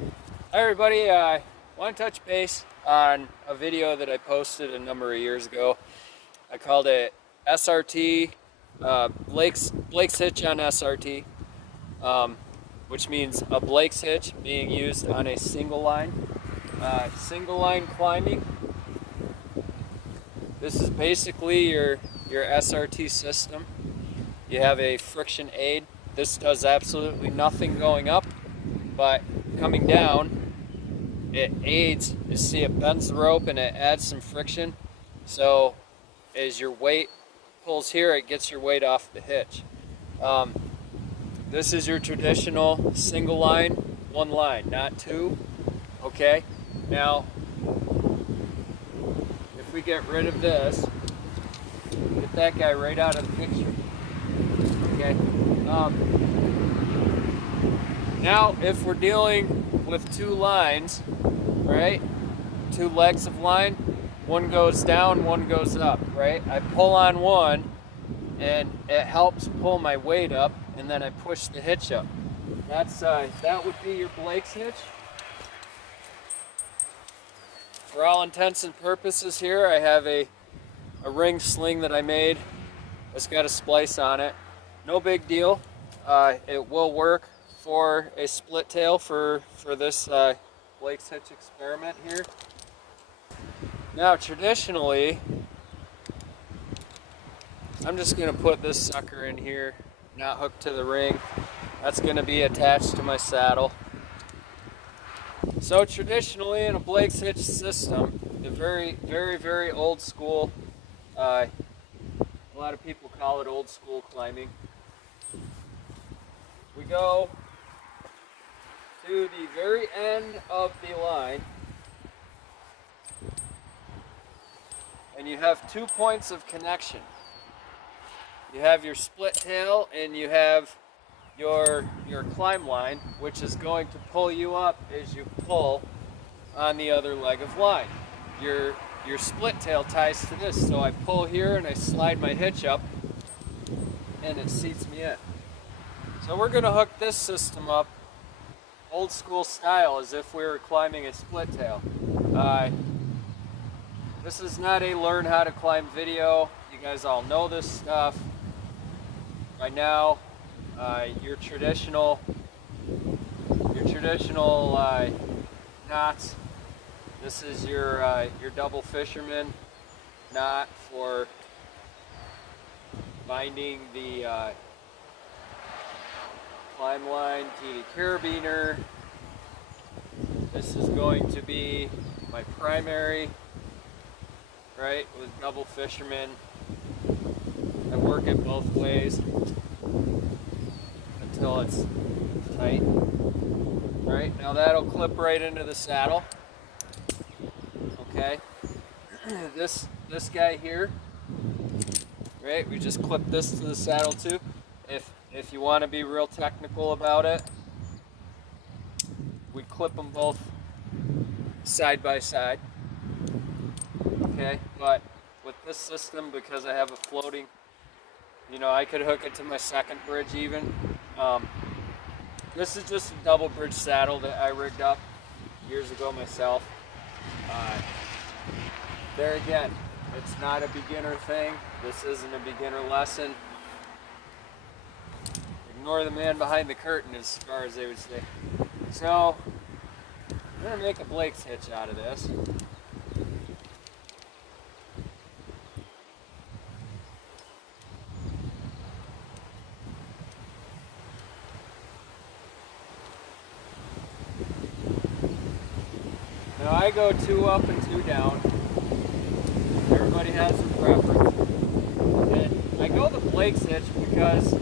Hi everybody, I want to touch base on a video that I posted a number of years ago. I called it SRT, Blake's hitch on SRT, which means a Blake's hitch being used on a single line. Single line climbing. This is basically your SRT system. You have a friction aid. This does absolutely nothing going up, but coming down, it aids. You see, it bends the rope and it adds some friction. So as your weight pulls here, it gets your weight off the hitch. This is your traditional single line, one line, not two. Okay. Now, if we get rid of this, get that guy right out of the picture. Okay. Now, if we're dealing with two lines, right? Two legs of line, one goes down, one goes up, right? I pull on one and it helps pull my weight up, and then I push the hitch up. That would be your Blake's hitch. For all intents and purposes here, I have a ring sling that I made. It's got a splice on it. No big deal. It will work for a split tail for this Blake's hitch experiment here. Now, traditionally, I'm just going to put this sucker in here, not hooked to the ring. That's going to be attached to my saddle. So traditionally, in a Blake's hitch system, the very old school, a lot of people call it old school climbing. We go to the very end of the line, and you have 2 points of connection. You have your split tail and you have your climb line, which is going to pull you up as you pull on the other leg of line. Your split tail ties to this, so I pull here and I slide my hitch up and it seats me in. So we're going to hook this system up old school style, as if we were climbing a split tail. This is not a learn how to climb video. You guys all know this stuff by now. Your traditional knots. This is your double fisherman knot for binding the climb line to the carabiner. This is going to be my primary, right, with double fisherman. I work it both ways until it's tight. Right, now that'll clip right into the saddle. Okay, this guy here, right, we just clip this to the saddle too. If you want to be real technical about it, we clip them both side by side. Okay, but with this system, because I have a floating, I could hook it to my second bridge even. This is just a double bridge saddle that I rigged up years ago myself. There again, it's not a beginner thing. This isn't a beginner lesson. Ignore the man behind the curtain, as far as they would say. So, I'm going to make a Blake's hitch out of this. Now I go 2 up and 2 down. Everybody has their preference. And I go the Blake's hitch because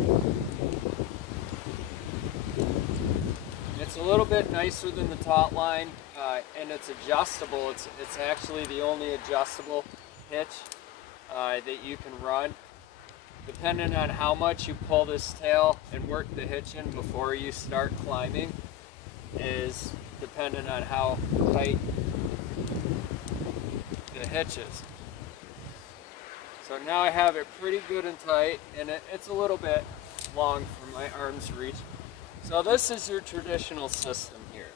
it's a little bit nicer than the taut line, and it's adjustable. It's actually the only adjustable hitch that you can run. Depending on how much you pull this tail and work the hitch in before you start climbing is dependent on how tight the hitch is. So now I have it pretty good and tight, and it's a little bit long for my arms to reach. So this is your traditional system here.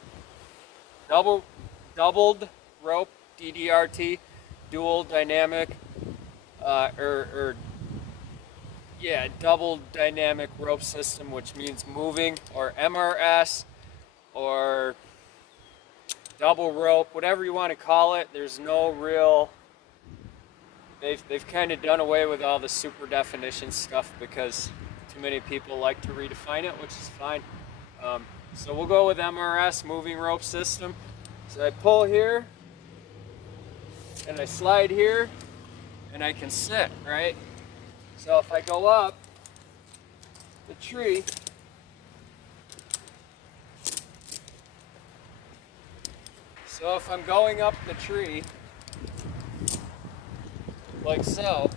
doubled rope, DDRT, dual dynamic, double dynamic rope system, which means moving, or MRS, or double rope, whatever you want to call it. There's no real. They've kind of done away with all the super definition stuff because too many people like to redefine it, which is fine. So we'll go with MRS, moving rope system. So I pull here, and I slide here, and I can sit, right? So if I go up the tree, so if I'm going up the tree, like so,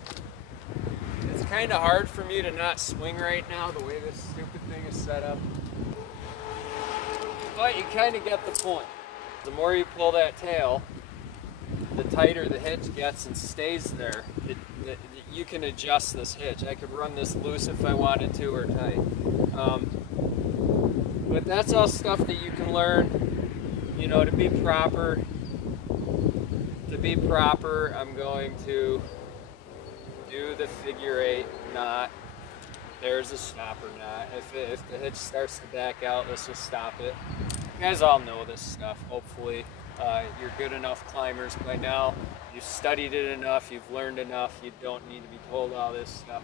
it's kind of hard for me to not swing right now the way this stupid thing is set up. But you kind of get the point. The more you pull that tail, the tighter the hitch gets and stays there. You can adjust this hitch. I could run this loose if I wanted to, or tight. But that's all stuff that you can learn, you know, to be proper. To be proper, I'm going to do the figure 8 knot. There's a stopper knot. If the hitch starts to back out, this will stop it. You guys all know this stuff, hopefully. You're good enough climbers by now. You've studied it enough, you've learned enough, you don't need to be told all this stuff.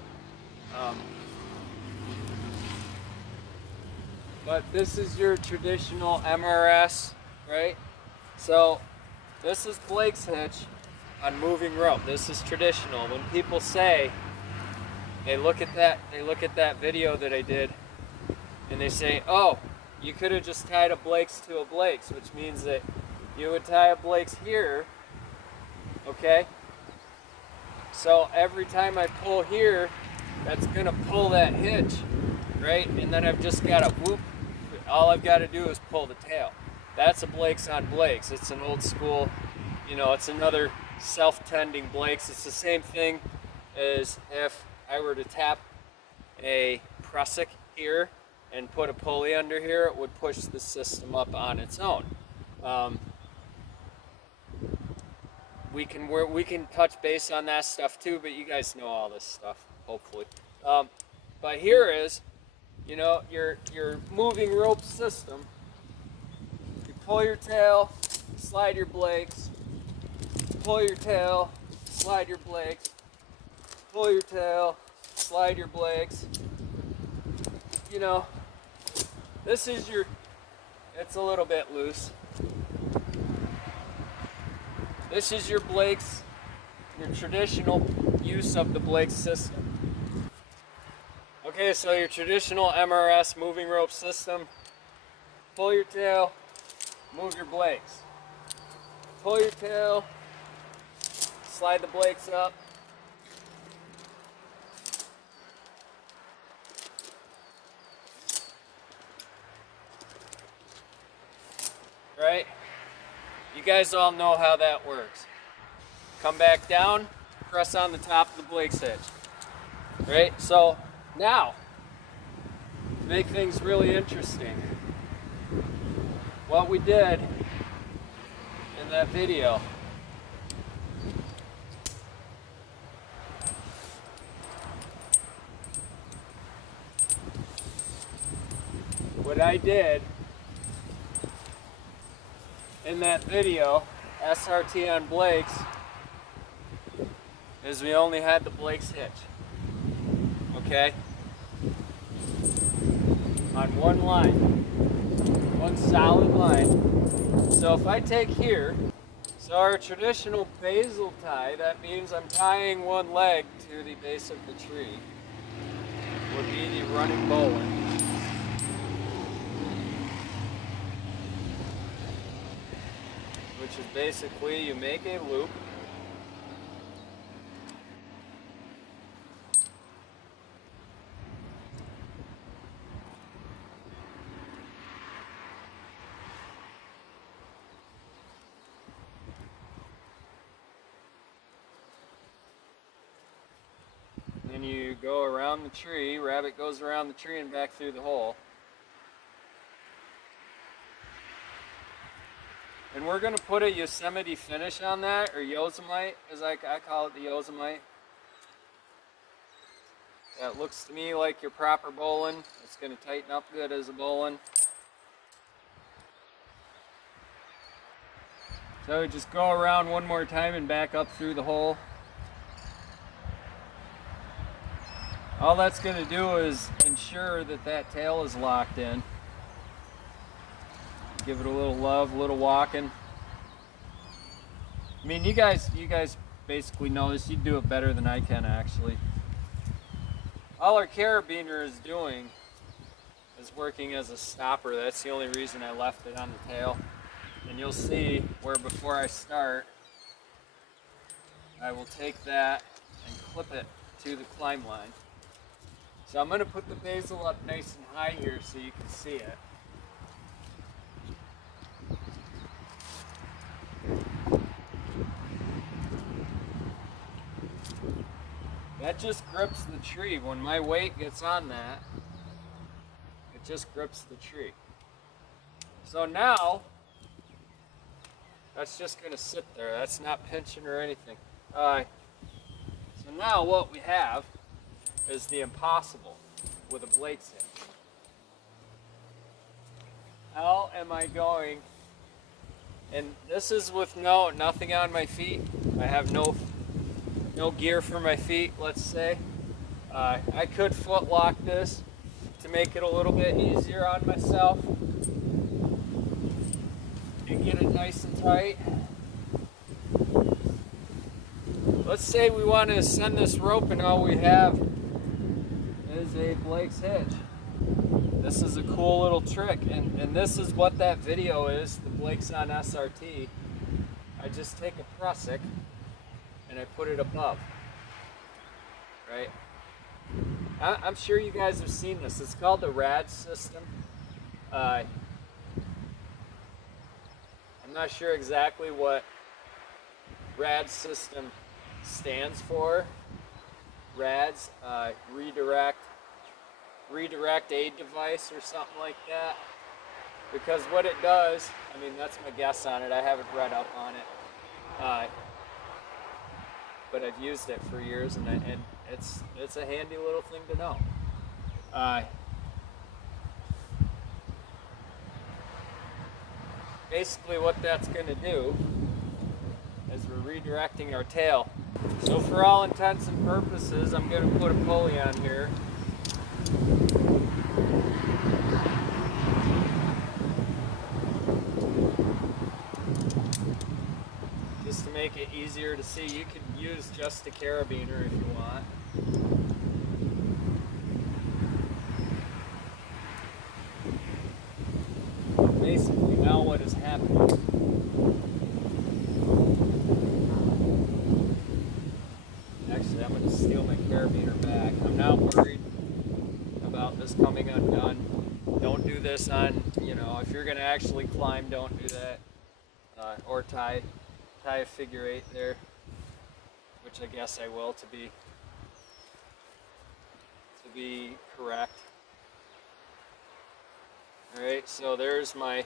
But this is your traditional MRS, right? So this is Blake's hitch on moving rope. This is traditional. When people say, they look at that video that I did, and they say, oh, you could have just tied a Blake's to a Blake's, which means that you would tie a Blake's here, okay? So every time I pull here, that's gonna pull that hitch, right? And then I've just gotta whoop. All I've gotta do is pull the tail. That's a Blake's on Blake's. It's an old school, you know, it's another self-tending Blake's. It's the same thing as if I were to tap a prusik here and put a pulley under here, it would push the system up on its own. We can touch base on that stuff too, but you guys know all this stuff, hopefully. But here is, you know, your moving rope system. You pull your tail, slide your Blake's, pull your tail, slide your Blake's, pull your tail, slide your Blake's. You know, this is your, it's a little bit loose. This is your Blake's, your traditional use of the Blake's system. Okay, so your traditional MRS moving rope system, pull your tail, move your Blake's. Pull your tail, slide the Blake's up. Right? You guys all know how that works. Come back down, press on the top of the Blake's hitch. Right? So now, to make things really interesting, what we did in that video, what I did in that video, SRT on Blake's, is we only had the Blake's hitch. Okay? On one line. One solid line. So if I take here, so our traditional basal tie, that means I'm tying one leg to the base of the tree, would be the running bowline. Which is basically you make a loop, then you go around the tree, rabbit goes around the tree and back through the hole. And we're going to put a Yosemite finish on that, or Yosemite, as I call it, the Yosemite. That looks to me like your proper bowline. It's going to tighten up good as a bowline. So just go around one more time and back up through the hole. All that's going to do is ensure that that tail is locked in. Give it a little love, a little walking. I mean, you guys basically know this. You do it better than I can, actually. All our carabiner is doing is working as a stopper. That's the only reason I left it on the tail. And you'll see where before I start, I will take that and clip it to the climb line. So I'm going to put the Basal up nice and high here so you can see it. That just grips the tree. When my weight gets on that, it just grips the tree. So now, that's just going to sit there. That's not pinching or anything. So now what we have is the impossible with a Blake's hitch. How am I going? And this is with nothing on my feet. I have no gear for my feet, let's say. I could foot lock this to make it a little bit easier on myself and get it nice and tight. Let's say we want to send this rope and all we have is a Blake's hitch. This is a cool little trick, and this is what that video is, the Blake's on SRT. I just take a prusik and I put it above, right? I'm sure you guys have seen this. It's called the rad system. I'm not sure exactly what rad system stands for. RADS, redirect aid device or something like that. Because what it does, I mean, that's my guess on it. I haven't read up on it. But I've used it for years, and it's a handy little thing to know. Basically what that's going to do is we're redirecting our tail. So for all intents and purposes, I'm going to put a pulley on here. Just to make it easier to see. You could use just a carabiner if you want. Basically, now what is happening? Actually, I'm going to steal my carabiner back. I'm not worried about this coming undone. Don't do this on, if you're going to actually climb, don't do that. Or tie a figure 8 there, which I guess I will to be correct. All right, so there's my.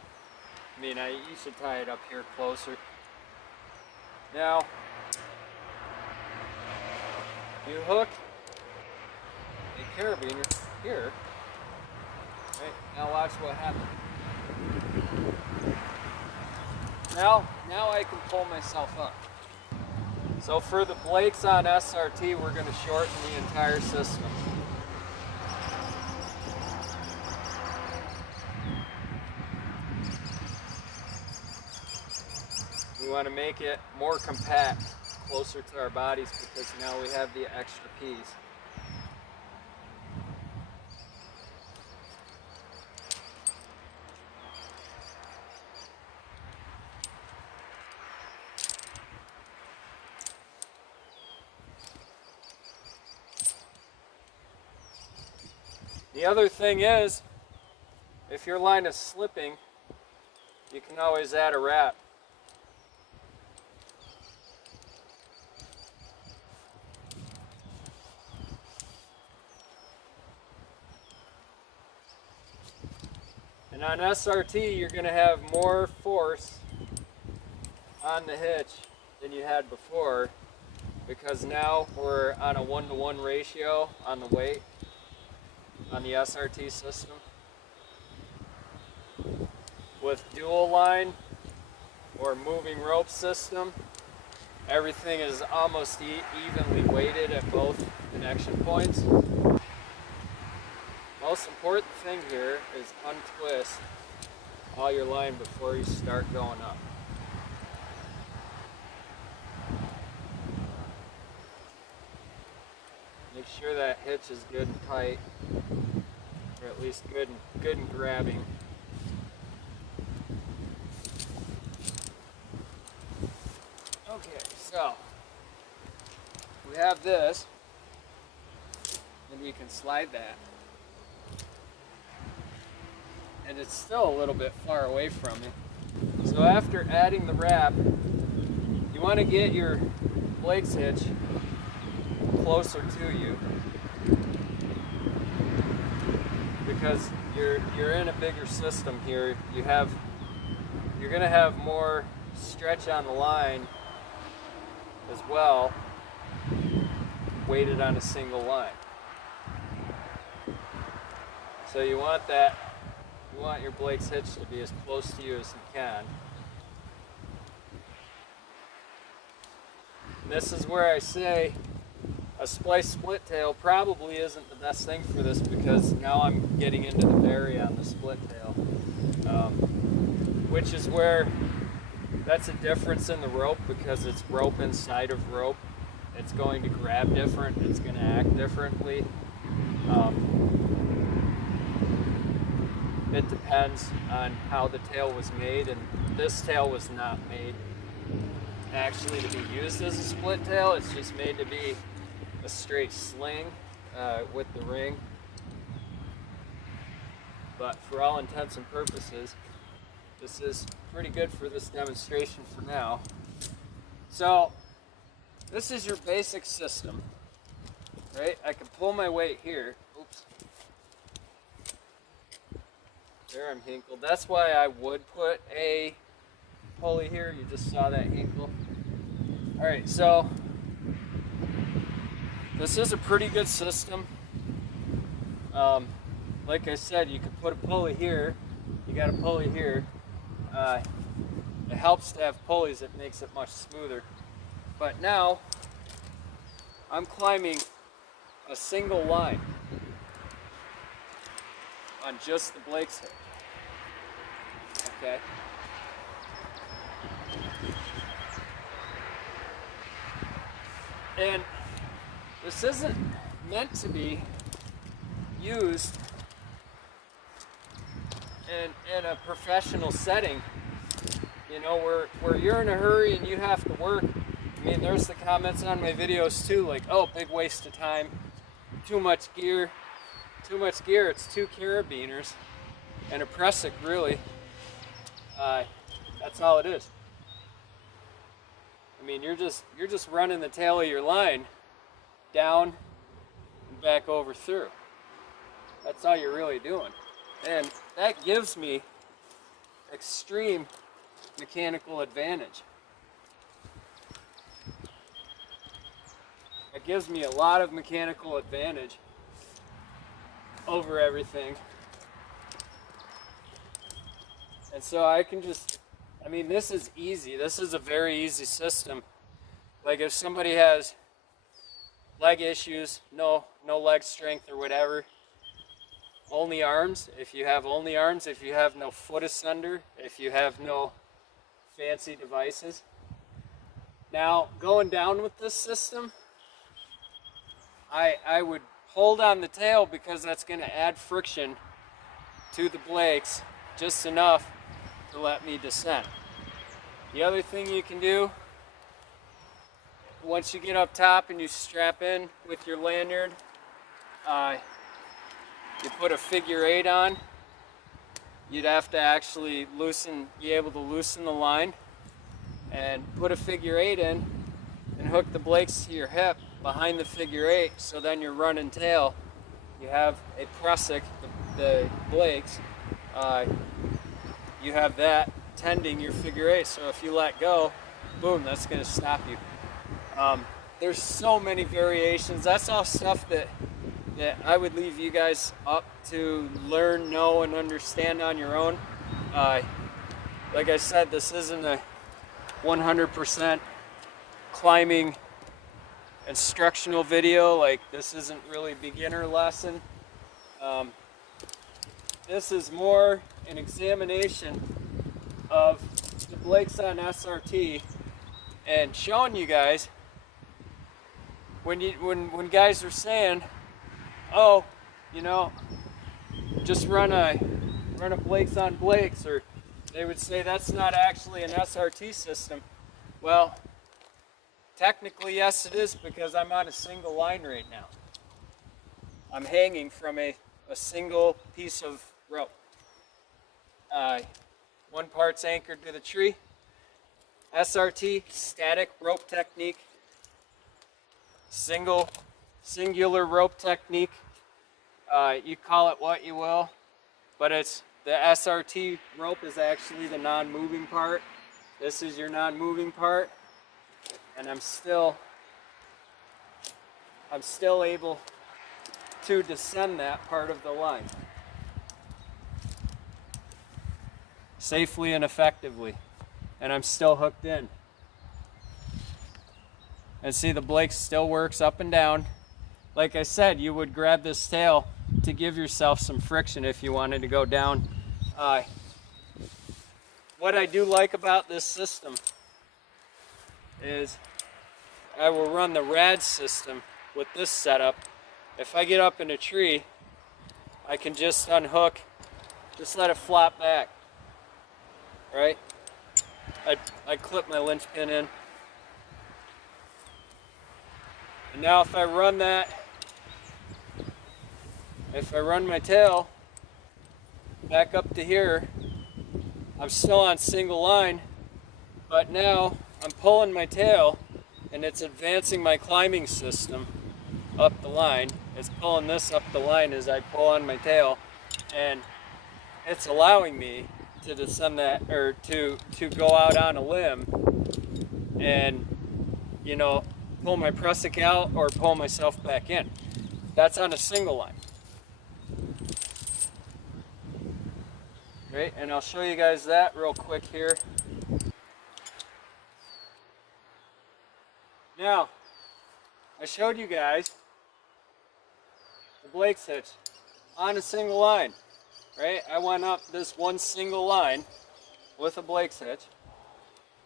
You should tie it up here closer. Now, you hook a carabiner here. Right, now watch what happens. Now I can pull myself up. So for the Blake's on SRT, we're going to shorten the entire system. We want to make it more compact, closer to our bodies, because now we have the extra piece. The other thing is, if your line is slipping, you can always add a wrap. And on SRT, you're going to have more force on the hitch than you had before, because now we're on a 1-to-1 ratio on the weight on the SRT system. With dual line or moving rope system, everything is almost evenly weighted at both connection points. Most important thing here is untwist all your line before you start going up. Make sure that hitch is good and tight, or at least good and grabbing. Okay, so we have this, and we can slide that. And it's still a little bit far away from me. So after adding the wrap, you want to get your Blake's hitch closer to you, because you're in a bigger system here. You're going to have more stretch on the line as well, weighted on a single line. So you want your Blake's hitch to be as close to you as you can. And this is where I say a splice split tail probably isn't the best thing for this, because now I'm getting into the bury on the split tail, which is where that's a difference in the rope, because it's rope inside of rope. It's going to grab different, it's going to act differently. It depends on how the tail was made, and this tail was not made actually to be used as a split tail. It's just made to be a straight sling with the ring. But for all intents and purposes, this is pretty good for this demonstration for now. So this is your basic system, right? I can pull my weight here. Oops. There, I'm hinkled. That's why I would put a pulley here. You just saw that hinkle. All right, so this is a pretty good system. Like I said, you could put a pulley here. You got a pulley here. It helps to have pulleys. It makes it much smoother. But now I'm climbing a single line on just the Blake's hitch. Okay. And this isn't meant to be used in a professional setting, you know, where you're in a hurry and you have to work. I mean, there's the comments on my videos too, like, oh, big waste of time, too much gear, it's 2 carabiners and a pressic, really. That's all it is. I mean, you're just running the tail of your line down and back over through. That's all you're really doing. And that gives me extreme mechanical advantage. It gives me a lot of mechanical advantage over everything. And so I can just, I mean, this is easy. This is a very easy system. Like if somebody has leg issues, no leg strength or whatever, only arms. If you have only arms, if you have no foot asunder, if you have no fancy devices. Now, going down with this system, I would hold on the tail, because that's going to add friction to the Blake's just enough to let me descend. The other thing you can do, once you get up top and you strap in with your lanyard, you put a figure 8 on. You'd have to actually be able to loosen the line and put a figure 8 in and hook the Blake's to your hip behind the figure 8, so then you're running tail. You have a pressic, the Blake's, you have that tending your figure 8, so if you let go, boom, that's going to stop you. There's so many variations. That's all stuff that I would leave you guys up to learn, know, and understand on your own. Like I said, this isn't a 100% climbing instructional video. Like, this isn't really a beginner lesson. This is more an examination of the Blakes on SRT and showing you guys when guys are saying, oh, you know, just run a Blakes on Blakes, or they would say that's not actually an SRT system. Well, technically yes it is, because I'm on a single line right now. I'm hanging from a single piece of rope. One part's anchored to the tree. SRT, static rope technique. Singular rope technique. You call it what you will, but it's the SRT rope is actually the non-moving part. This is your non-moving part, and I'm still able to descend that part of the line safely and effectively, and I'm still hooked in. And see, the Blake still works up and down. Like I said, you would grab this tail to give yourself some friction if you wanted to go down. What I do like about this system is I will run the rad system with this setup. If I get up in a tree, I can just unhook, just let it flop back, right? I clip my linchpin in. And now if I run my tail back up to here, I'm still on single line, but now I'm pulling my tail and it's advancing my climbing system up the line. It's pulling this up the line as I pull on my tail, and it's allowing me to descend that, or to go out on a limb and, you know, pull my prusik out or pull myself back in. That's on a single line. Right, and I'll show you guys that real quick here. Now, I showed you guys the Blake's hitch on a single line, right? I went up this one single line with a Blake's hitch.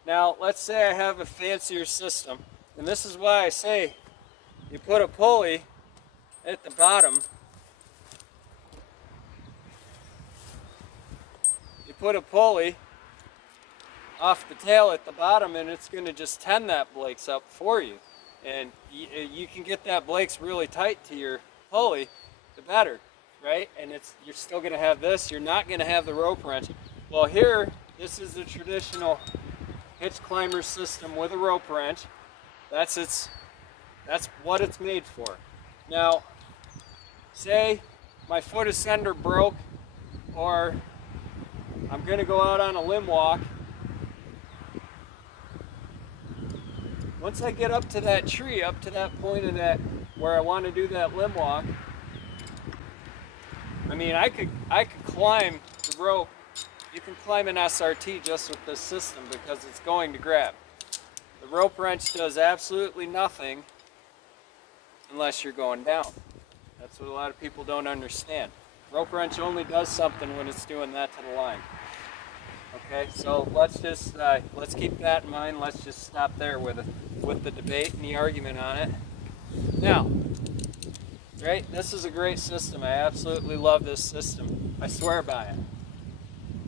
Now, let's say I have a fancier system, and this is why I say you put a pulley at the bottom. You put a pulley off the tail at the bottom, and it's going to just tend that Blake's up for you. And you can get that Blake's really tight to your pulley, the better, right? And you're still going to have this. You're not going to have the rope wrench. Well, here, this is the traditional hitch climber system with a rope wrench. That's what it's made for. Now, say my foot ascender broke, or I'm going to go out on a limb walk. Once I get up to that tree, up to that point in that where I want to do that limb walk, I mean, I could climb the rope. You can climb an SRT just with this system because it's going to grab. The rope wrench does absolutely nothing unless you're going down. That's what a lot of people don't understand. Rope wrench only does something when it's doing that to the line. Okay, so let's keep that in mind. Let's just stop there with the debate and the argument on it. Now, right, this is a great system. I absolutely love this system. I swear by it.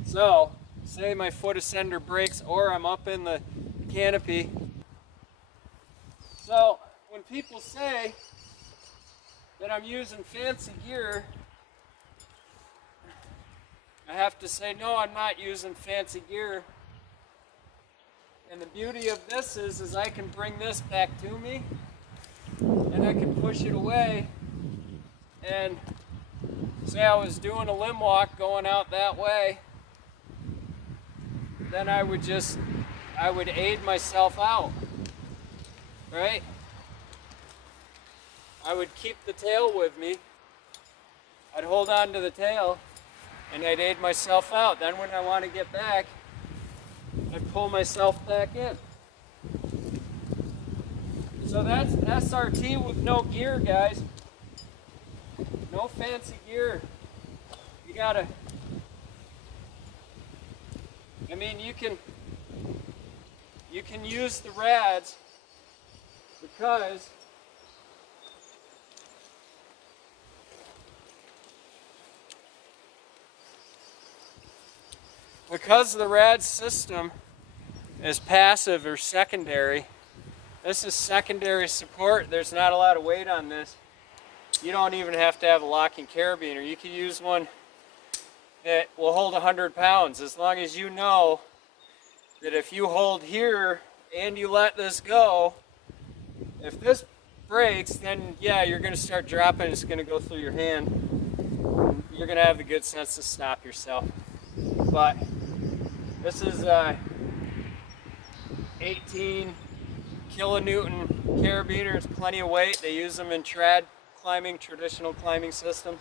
So, say my foot ascender breaks, or I'm up in the canopy. So, when people say that I'm using fancy gear, I have to say, no, I'm not using fancy gear. And the beauty of this is I can bring this back to me, and I can push it away. And say I was doing a limb walk going out that way, then I I would aid myself out, right? I would keep the tail with me. I'd hold on to the tail and I'd aid myself out. Then when I want to get back, I'd pull myself back in. So that's SRT with no gear, guys. No fancy gear. You gotta, I mean, you can use the rads because the rad system is passive or secondary. This is secondary support. There's not a lot of weight on this. You don't even have to have a locking carabiner. You can use one that will hold 100 pounds, as long as you know that if you hold here and you let this go, if this breaks, then yeah, you're going to start dropping. It's going to go through your hand. You're going to have the good sense to stop yourself. But this is 18 kilonewton carabiner. It's plenty of weight. They use them in trad climbing, traditional climbing system.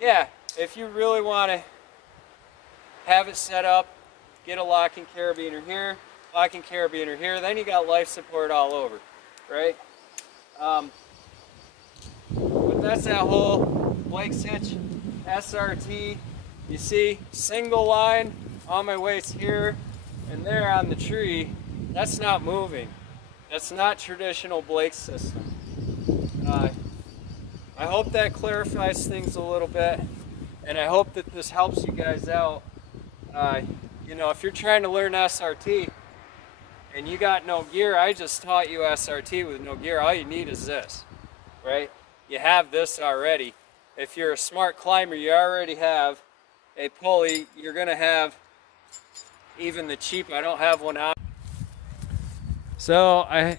Yeah, if you really want to have it set up, get a locking carabiner here, locking carabiner here, then you got life support all over, right? But that's that whole Blake's Hitch SRT. You see, single line, all my weight's here and there on the tree. That's not moving. That's not traditional Blake's system. I hope that clarifies things a little bit, and I hope that this helps you guys out. You know, if you're trying to learn SRT and you got no gear, I just taught you SRT with no gear. All you need is this, right? You have this already. If you're a smart climber, you already have a pulley. You're going to have even the cheap. I don't have one out. So I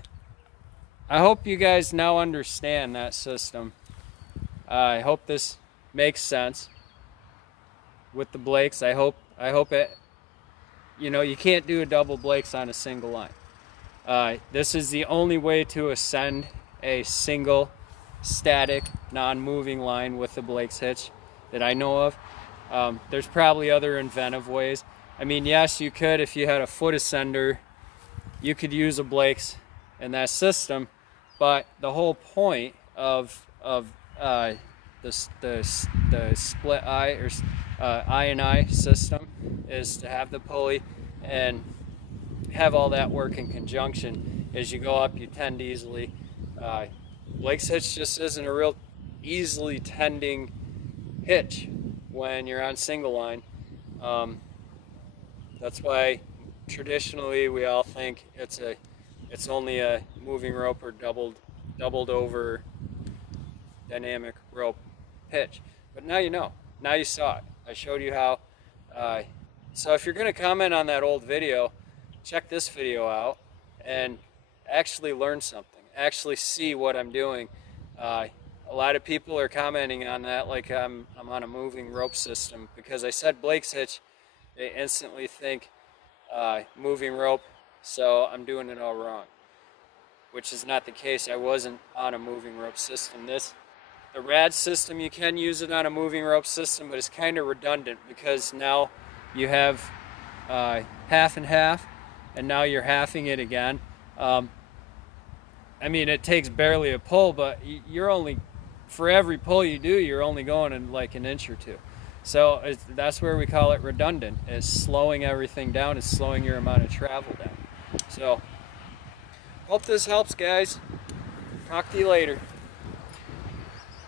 hope you guys now understand that system. I hope this makes sense with the Blakes. I hope it, you know, you can't do a double Blakes on a single line. This is the only way to ascend a single static non-moving line with the Blake's Hitch that I know of. There's probably other inventive ways. I mean, yes, you could, if you had a foot ascender, you could use a Blake's in that system, but the whole point of the split eye or eye and eye system is to have the pulley and have all that work in conjunction. As you go up, you tend easily. Blake's Hitch just isn't a real easily tending hitch when you're on single line. That's why traditionally we all think it's only a moving rope or doubled over dynamic rope hitch. But now you know. Now you saw it. I showed you how. So if you're going to comment on that old video, check this video out and actually learn something. Actually see what I'm doing. A lot of people are commenting on that like I'm on a moving rope system. Because I said Blake's Hitch, they instantly think moving rope, so I'm doing it all wrong. Which is not the case. I wasn't on a moving rope system. The rad system, you can use it on a moving rope system, but it's kind of redundant because now you have half and half, and now you're halving it again. I mean, it takes barely a pull, but you're only, for every pull you do, you're only going in like an inch or two. So that's where we call it redundant. It's slowing everything down. It's slowing your amount of travel down. So, hope this helps, guys. Talk to you later.